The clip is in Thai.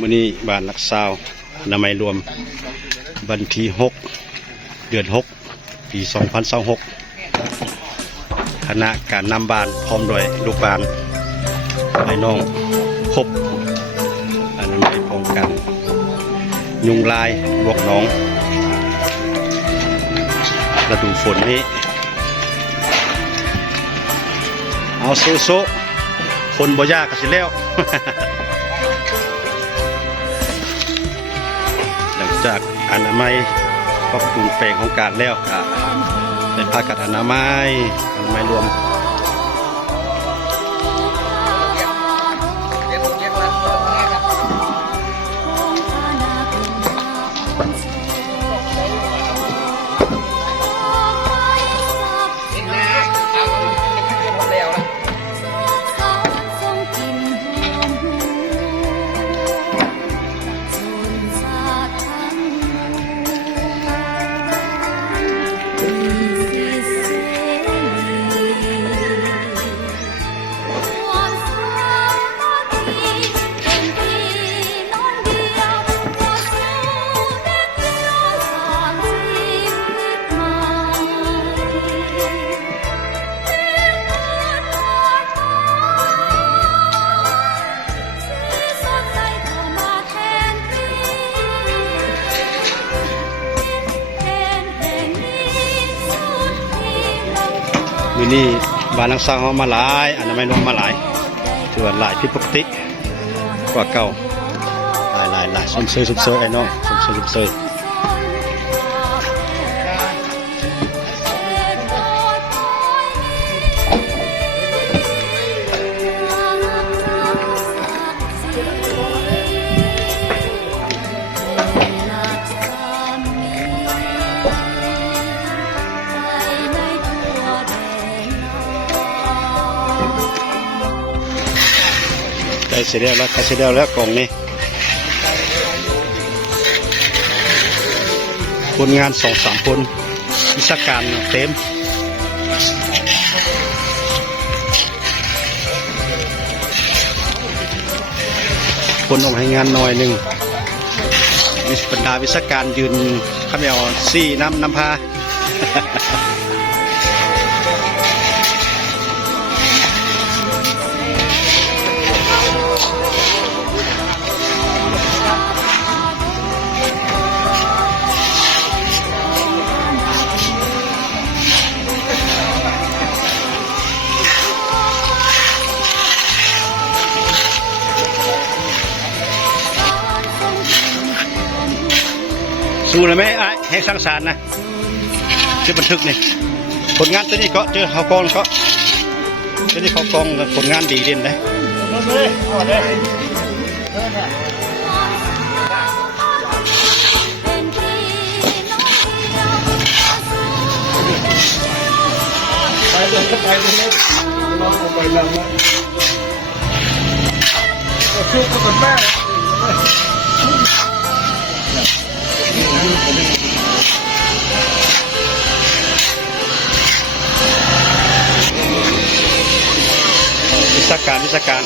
มื้อนี้บ้านรักษาอนามัยรวมวันที่6 เดือน 6 ปี 2026คณะการนำบ้านพร้อมด้วยลูกบ้านให้น้องครบอนามัยป้องกันยุงลายลวกน้องฤดูฝนนี้เอาโซคนบ่ยากกันสิแล้ว หลังจากอนามัยปรับปรุงแปลงของการแล้วก็ได้พากันอนามัยรวมมื้อนี้บ้านนักสร้างเขามาหลายอนามัยรวมมาหลายถือว่าหลายผิดปกติกว่าเก่าหลายสมเสยไอ้น้องสมเสยใกล้เสร็จแล้วกล่องนี้คนงาน 2-3 คนวิชาการเต็มคนออกให้งานหน่อยหนึ่งมีบรรดาวิชาการยืนข้ามเอาซี่น้ำพาสู้เลยไหมไอ้แห่งสร้างสรรค์นะชื่อบันทึกนี่ผลงานตัวนี้ก็เจอเขากองก็ตัวนี้เขากองผลงานดีเด่นเลยไปลงชุบกันแม่วิชาการ